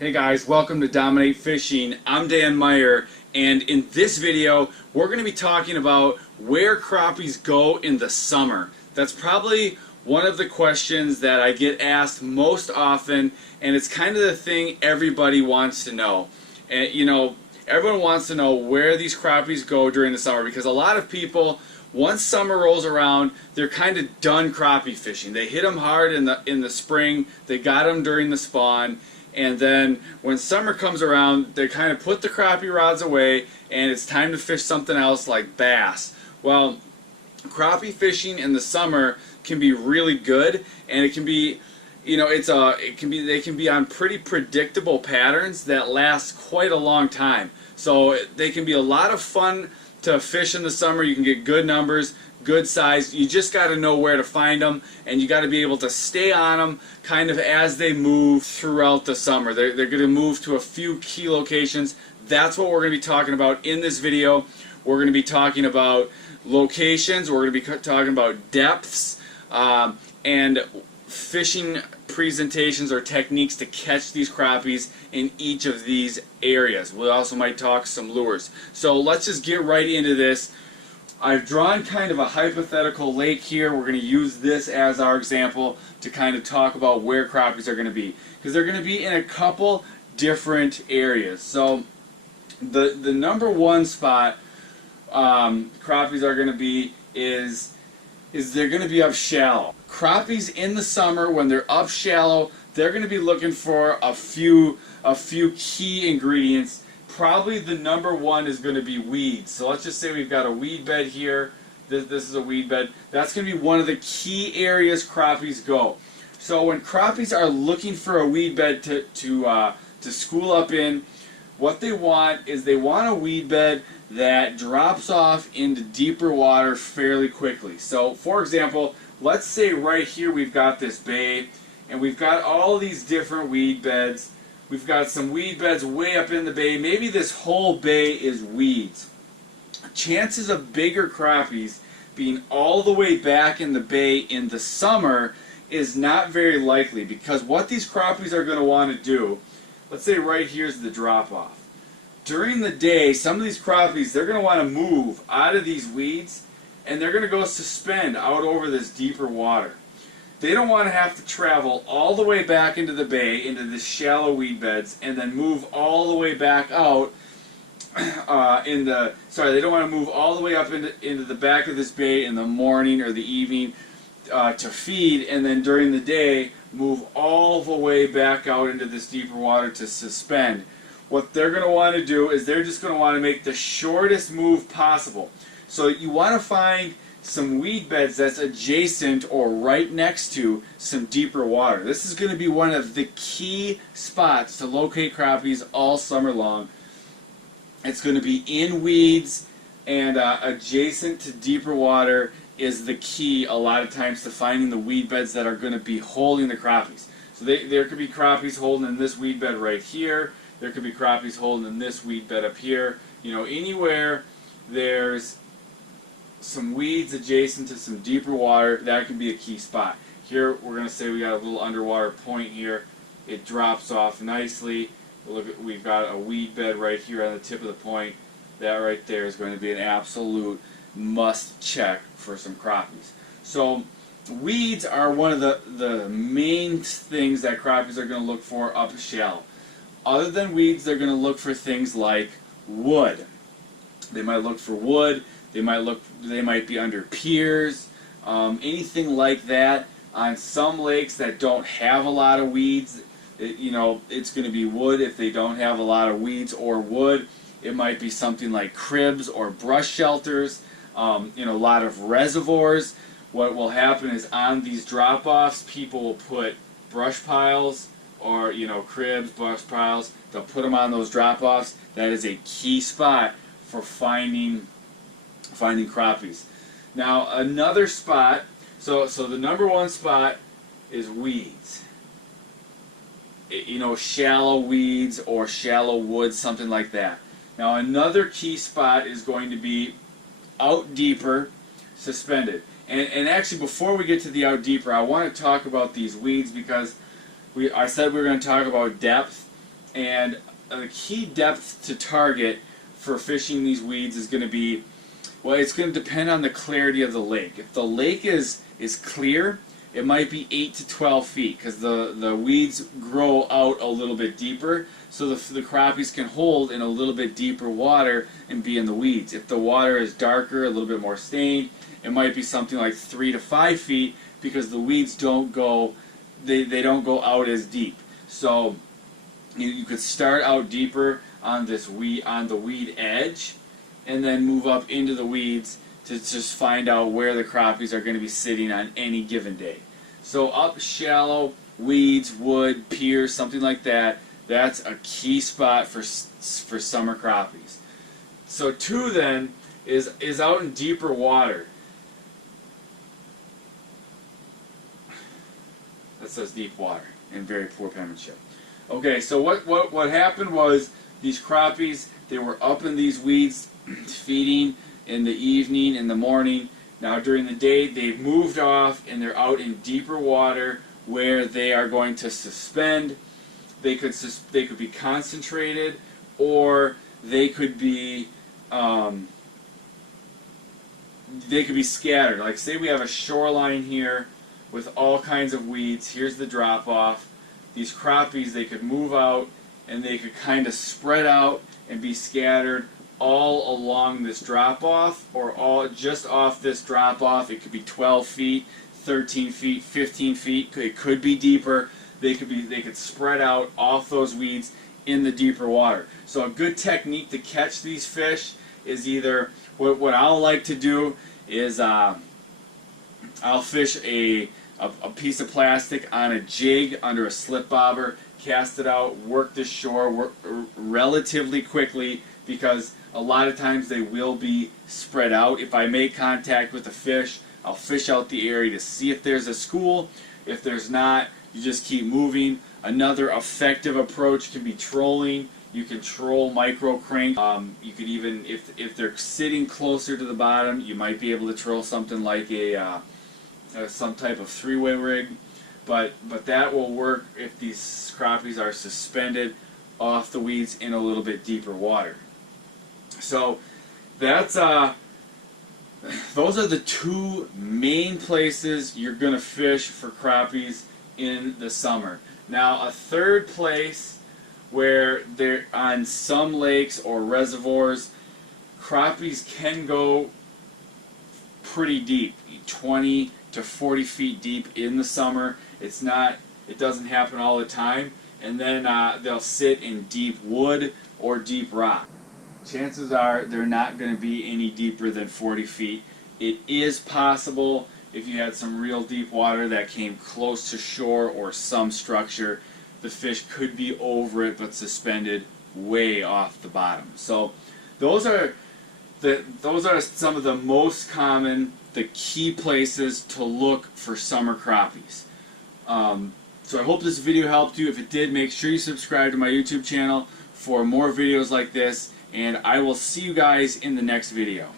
Hey guys, welcome to Dominate Fishing. I'm Dan Meyer, and in this video we're going to be talking about where crappies go in the summer. That's probably one of the questions that I get asked most often, and it's kind of the thing everybody wants to know. And everyone wants to know where these crappies go during the summer, because a lot of people, once summer rolls around, they're kind of done crappie fishing. They hit them hard in the spring, they got them during the spawn, and then when summer comes around, they kind of put the crappie rods away and it's time to fish something else like bass. Well, crappie fishing in the summer can be really good, and it can be, they can be on pretty predictable patterns that last quite a long time. So they can be a lot of fun to fish in the summer. You can get good numbers, good size. You just got to know where to find them, and you got to be able to stay on them kind of as they move throughout the summer. They're going to move to a few key locations. That's what we're going to be talking about in this video. We're going to be talking about locations, we're going to be talking about depths, and fishing presentations or techniques to catch these crappies in each of these areas. We also might talk some lures. So let's just get right into this. I've drawn kind of a hypothetical lake here. We're going to use this as our example to kind of talk about where crappies are going to be, because they're going to be in a couple different areas. So the number one spot crappies are going to be is they're going to be up shallow. Crappies in the summer, when they're up shallow, they're going to be looking for a few key ingredients. Probably the number one is going to be weeds. So let's just say we've got a weed bed here. This is a weed bed. That's going to be one of the key areas crappies go. So when crappies are looking for a weed bed to school up in, what they want is they want a weed bed that drops off into deeper water fairly quickly. So for example, let's say right here we've got this bay, and we've got all these different weed beds. We've got some weed beds way up in the bay. Maybe this whole bay is weeds. Chances of bigger crappies being all the way back in the bay in the summer is not very likely, because what these crappies are going to want to do, let's say right here's the drop off. During the day, some of these crappies, they're going to want to move out of these weeds, and they're going to go suspend out over this deeper water. They don't want to have to travel all the way back into the bay, into the shallow weed beds, and then move all the way back out they don't want to move all the way up into the back of this bay in the morning or the evening to feed, and then during the day move all the way back out into this deeper water to suspend. What they're going to want to do is they're just going to want to make the shortest move possible. So you want to find some weed beds that's adjacent or right next to some deeper water. This is going to be one of the key spots to locate crappies all summer long. It's going to be in weeds, and adjacent to deeper water is the key a lot of times to finding the weed beds that are going to be holding the crappies. So there could be crappies holding in this weed bed right here. There could be crappies holding in this weed bed up here. Anywhere there's some weeds adjacent to some deeper water, that can be a key spot. Here we're going to say we got a little underwater point here. It drops off nicely. We've got a weed bed right here on the tip of the point. That right there is going to be an absolute must check for some crappies. So weeds are one of the main things that crappies are going to look for up shallow. Other than weeds, they're going to look for things like wood. They might look for wood. They might be under piers, anything like that. On some lakes that don't have a lot of weeds, it's going to be wood. If they don't have a lot of weeds or wood, it might be something like cribs or brush shelters. A lot of reservoirs. What will happen is on these drop-offs, people will put brush piles or cribs, brush piles. They'll put them on those drop-offs. That is a key spot for finding crappies. Now another spot, so the number one spot is weeds. Shallow weeds or shallow woods, something like that. Now another key spot is going to be out deeper, suspended. And actually, before we get to the out deeper, I want to talk about these weeds, because I said we were going to talk about depth. And the key depth to target for fishing these weeds is going to be, well, it's going to depend on the clarity of the lake. If the lake is clear, it might be 8 to 12 feet because the weeds grow out a little bit deeper, so the crappies can hold in a little bit deeper water and be in the weeds. If the water is darker, a little bit more stained, it might be something like 3 to 5 feet because the weeds don't go, they don't go out as deep. So you could start out deeper on the weed edge, and then move up into the weeds to just find out where the crappies are going to be sitting on any given day. So up shallow, weeds, wood, piers, something like that, that's a key spot for summer crappies. So 2 then is out in deeper water. That says deep water in very poor penmanship. Okay, so what happened was these crappies, they were up in these weeds feeding in the evening, in the morning. Now during the day they've moved off and they're out in deeper water where they are going to suspend. They could be concentrated, or they could be scattered. Like say we have a shoreline here with all kinds of weeds. Here's the drop off. These crappies, they could move out and they could kind of spread out and be scattered all along this drop off, or all just off this drop off. It could be 12 feet, 13 feet, 15 feet. It could be deeper. They could spread out off those weeds in the deeper water. So a good technique to catch these fish is either what I'll like to do is I'll fish a piece of plastic on a jig under a slip bobber, cast it out, work the shore relatively quickly, because a lot of times they will be spread out. If I make contact with a fish, I'll fish out the area to see if there's a school. If there's not, you just keep moving. Another effective approach can be trolling. You can troll micro crank. You could even, if they're sitting closer to the bottom, you might be able to troll something like some type of 3-way rig. But that will work if these crappies are suspended off the weeds in a little bit deeper water. So that's those are the 2 main places you're going to fish for crappies in the summer. Now a third place where they're on some lakes or reservoirs, crappies can go pretty deep, 20 to 40 feet deep in the summer. It doesn't happen all the time. And then they'll sit in deep wood or deep rock. Chances are they're not going to be any deeper than 40 feet. It is possible if you had some real deep water that came close to shore or some structure, the fish could be over it but suspended way off the bottom. So those are some of the most common, the key places to look for summer crappies. So I hope this video helped you. If it did, make sure you subscribe to my YouTube channel for more videos like this, and I will see you guys in the next video.